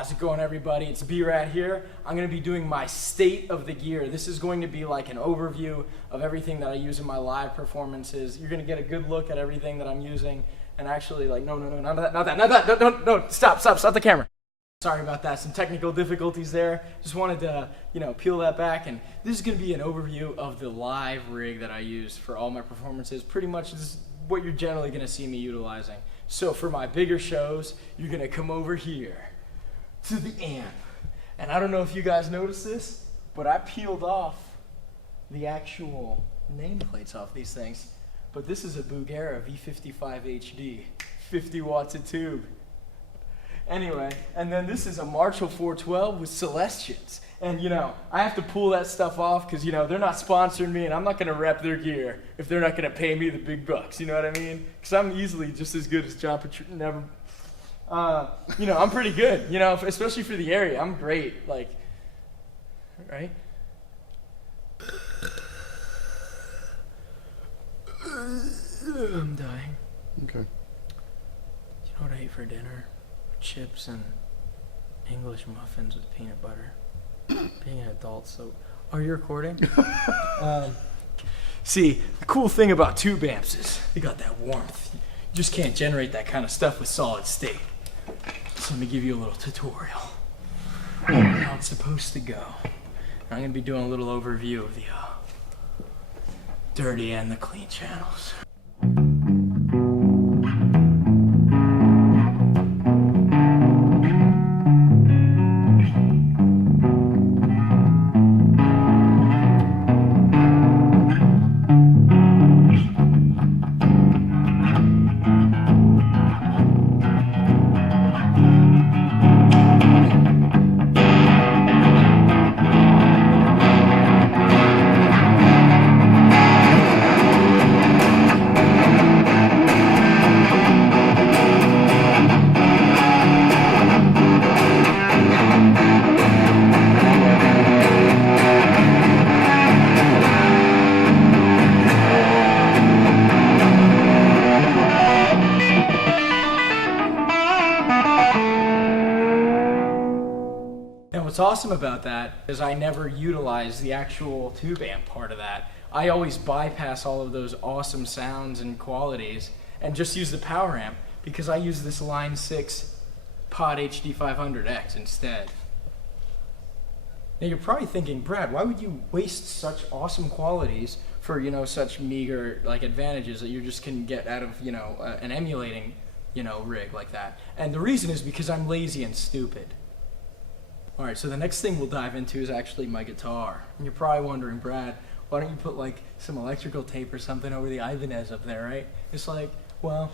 How's it going, everybody? It's B-rad here. I'm going to be doing my state of the gear. This is going to be like an overview of everything that I use in my live performances. You're going to get a good look at everything that I'm using. And actually, like, no, not that, no, stop the camera. Sorry about that, some technical difficulties there. Just wanted to, peel that back. And this is going to be an overview of the live rig that I use for all my performances. Pretty much this is what you're generally going to see me utilizing. So for my bigger shows, you're going to come over here to the amp. And I don't know if you guys noticed this, but I peeled off the actual nameplates off these things. But this is a Bugera V55 HD, 50 watts a tube. Anyway, and then this is a Marshall 412 with Celestians. And I have to pull that stuff off because they're not sponsoring me and I'm not going to rep their gear if they're not going to pay me the big bucks, you know what I mean? Because I'm easily just as good as John Petrucci, never. I'm pretty good, especially for the area. I'm great, right? I'm dying. Okay. You know what I ate for dinner? Chips and English muffins with peanut butter. Being an adult, so... Are you recording? See, the cool thing about tube amps is they got that warmth. You just can't generate that kind of stuff with solid state. So let me give you a little tutorial on how it's supposed to go. I'm going to be doing a little overview of the dirty and the clean channels. What's awesome about that is I never utilize the actual tube amp part of that. I always bypass all of those awesome sounds and qualities and just use the power amp because I use this Line 6 Pod HD 500X instead. Now you're probably thinking, Brad, why would you waste such awesome qualities for such meager advantages that you just can get out of an emulating rig like that? And the reason is because I'm lazy and stupid. Alright, so the next thing we'll dive into is actually my guitar. And you're probably wondering, Brad, why don't you put some electrical tape or something over the Ibanez up there, right? It's well,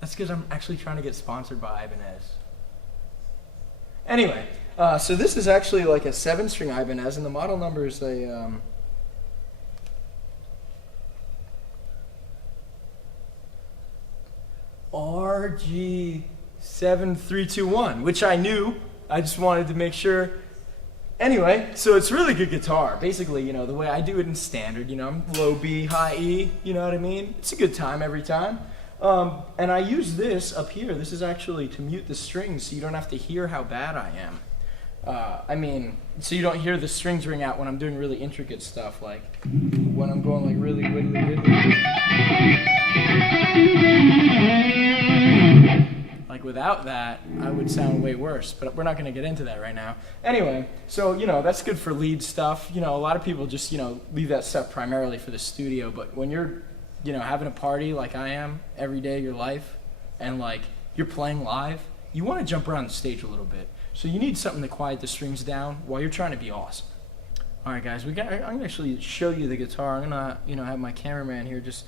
that's because I'm actually trying to get sponsored by Ibanez. Anyway, so this is actually a 7-string Ibanez, and the model number is a RG7321, which I knew. I just wanted to make sure. Anyway, so it's really good guitar. Basically, the way I do it in standard, I'm low B, high E, you know what I mean? It's a good time every time. And I use this up here. This is actually to mute the strings so you don't have to hear how bad I am. So you don't hear the strings ring out when I'm doing really intricate stuff, like when I'm going really widdly. Without that, I would sound way worse, but we're not going to get into that right now. Anyway, so, that's good for lead stuff. A lot of people just, leave that stuff primarily for the studio, but when you're, having a party like I am every day of your life, and, you're playing live, you want to jump around the stage a little bit. So you need something to quiet the strings down while you're trying to be awesome. All right, guys, I'm going to actually show you the guitar. I'm going to, have my cameraman here just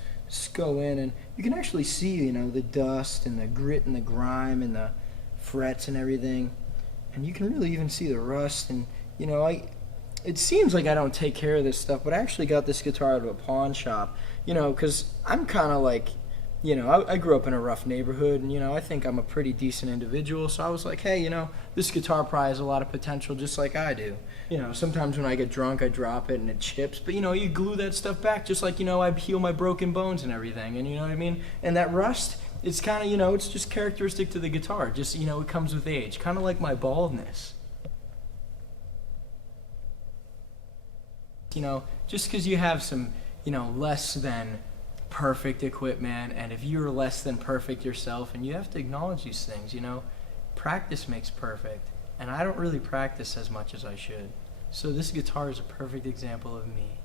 go in, and you can actually see, the dust and the grit and the grime and the frets and everything, and you can really even see the rust. And it seems like I don't take care of this stuff, but I actually got this guitar out of a pawn shop, because I'm kind of I grew up in a rough neighborhood, and I think I'm a pretty decent individual, so I was like, hey, this guitar probably has a lot of potential just like I do. Sometimes when I get drunk I drop it and it chips, but you glue that stuff back just like I heal my broken bones and everything, and you know what I mean? And that rust, It's kind of, you know, it's just characteristic to the guitar. Just, you know, it comes with age. Kind of like my baldness. You know, just because you have some, you know, less than perfect equipment, and if you're less than perfect yourself, and you have to acknowledge these things, you know, practice makes perfect, and I don't really practice as much as I should. So this guitar is a perfect example of me.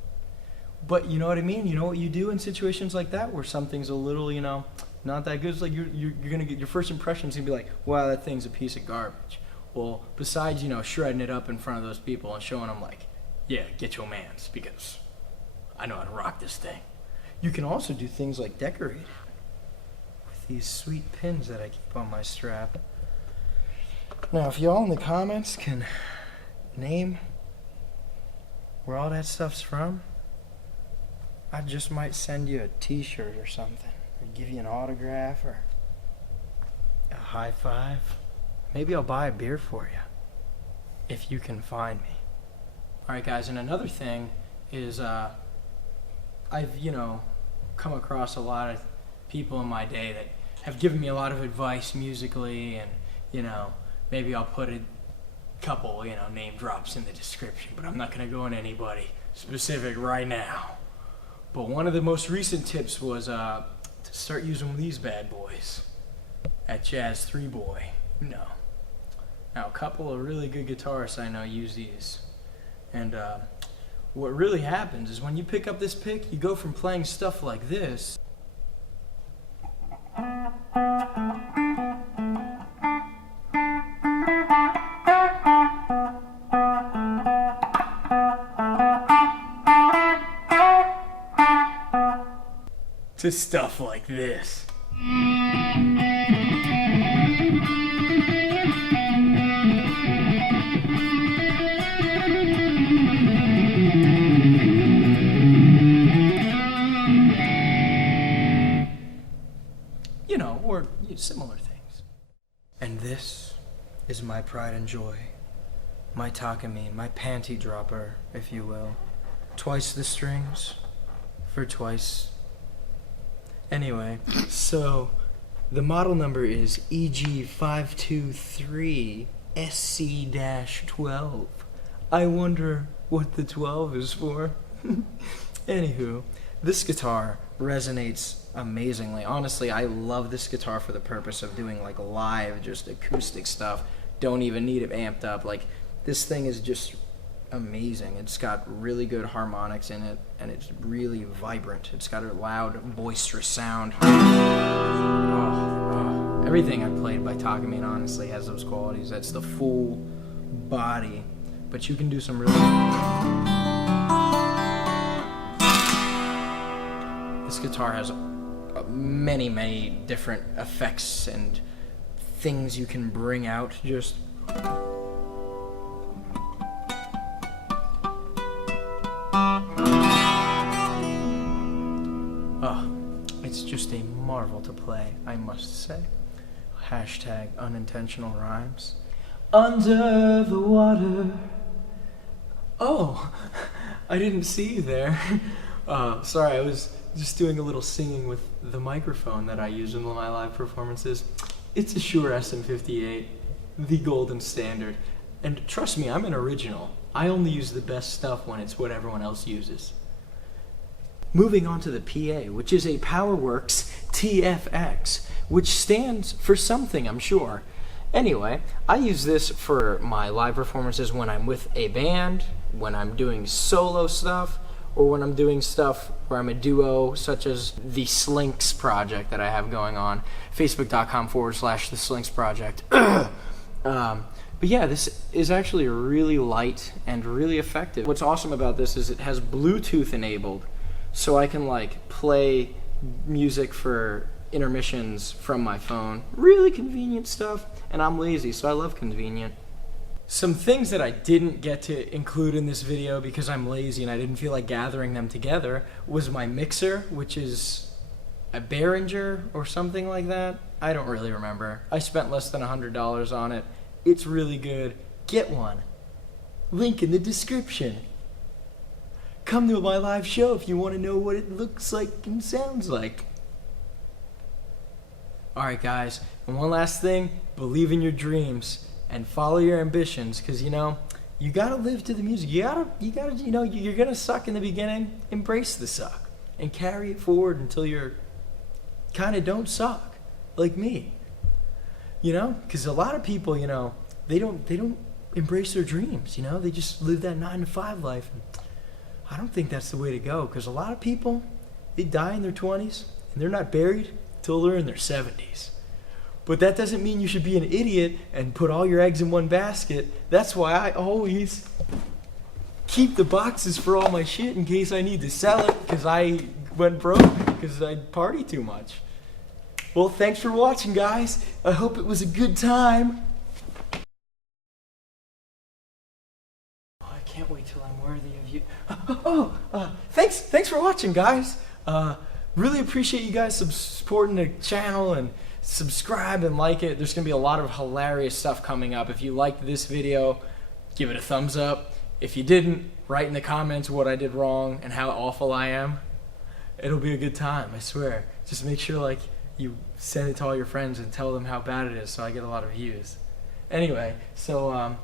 But you know what I mean? You know what you do in situations like that where something's a little, you know, not that good? It's like you're gonna get, your first impression's gonna be like, wow, that thing's a piece of garbage. Well, besides, you know, shredding it up in front of those people and showing them like, yeah, get your mans, because I know how to rock this thing. You can also do things like decorate it with these sweet pins that I keep on my strap. Now, if y'all in the comments can name where all that stuff's from, I just might send you a t-shirt or something, or give you an autograph, or a high five. Maybe I'll buy a beer for you, if you can find me. Alright guys, and another thing is I've, you know, come across a lot of people in my day that have given me a lot of advice musically, and, you know, maybe I'll put a couple, you know, name drops in the description, but I'm not going to go into anybody specific right now. But one of the most recent tips was to start using these bad boys at Jazz 3 Boy. No. Now, a couple of really good guitarists I know use these. And what really happens is when you pick up this pick, you go from playing stuff like this to stuff like this. You know, or similar things. And this is my pride and joy, my takamine, my panty dropper, if you will. Twice the strings for twice. Anyway, so the model number is EG523SC-12. I wonder what the 12 is for. Anywho, this guitar resonates amazingly. Honestly, I love this guitar for the purpose of doing like live, just acoustic stuff. Don't even need it amped up. Like, this thing is just amazing. It's got really good harmonics in it, and it's really vibrant. It's got a loud, boisterous sound. Everything I've played by Takamine honestly has those qualities. That's the full body, but you can do some really... This guitar has many, many different effects and things you can bring out. Just... it's just a marvel to play, I must say. Hashtag unintentional rhymes. Under the water. Oh, I didn't see you there. Sorry, I was just doing a little singing with the microphone that I use in my live performances. It's a Shure SM58, the golden standard. And trust me, I'm an original. I only use the best stuff when it's what everyone else uses. Moving on to the PA, which is a PowerWorks TFX, which stands for something, I'm sure. Anyway, I use this for my live performances when I'm with a band, when I'm doing solo stuff, or when I'm doing stuff where I'm a duo, such as the Slinks project that I have going on, facebook.com/the Slinks project. But yeah, this is actually really light and really effective. What's awesome about this is it has Bluetooth enabled, so I can like play music for intermissions from my phone. Really convenient stuff, and I'm lazy, so I love convenient. Some things that I didn't get to include in this video because I'm lazy and I didn't feel like gathering them together was my mixer, which is a Behringer or something like that. I don't really remember. I spent less than $100 on it. It's really good. Get one. Link in the description. Come to my live show if you want to know what it looks like and sounds like. All right, guys. And one last thing, believe in your dreams and follow your ambitions, because you gotta live to the music. You gotta, you're gonna suck in the beginning. Embrace the suck and carry it forward until you're kind of don't suck, like me. Because a lot of people, they don't embrace their dreams. They just live that 9-to-5 life. And I don't think that's the way to go, because a lot of people, they die in their 20s and they're not buried till they're in their 70s. But that doesn't mean you should be an idiot and put all your eggs in one basket. That's why I always keep the boxes for all my shit in case I need to sell it because I went broke because I party too much. Well, thanks for watching, guys. I hope it was a good time. Oh, I can't wait till I'm worthy of you. Thanks for watching, guys. Really appreciate you guys supporting the channel and subscribe and like it. There's gonna be a lot of hilarious stuff coming up. If you liked this video, give it a thumbs up. If you didn't, write in the comments what I did wrong and how awful I am. It'll be a good time, I swear. Just make sure you send it to all your friends and tell them how bad it is so I get a lot of views. Anyway, so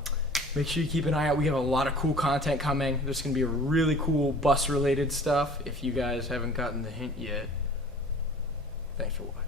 make sure you keep an eye out. We have a lot of cool content coming. There's gonna be a really cool bus related stuff if you guys haven't gotten the hint yet. Thanks for watching.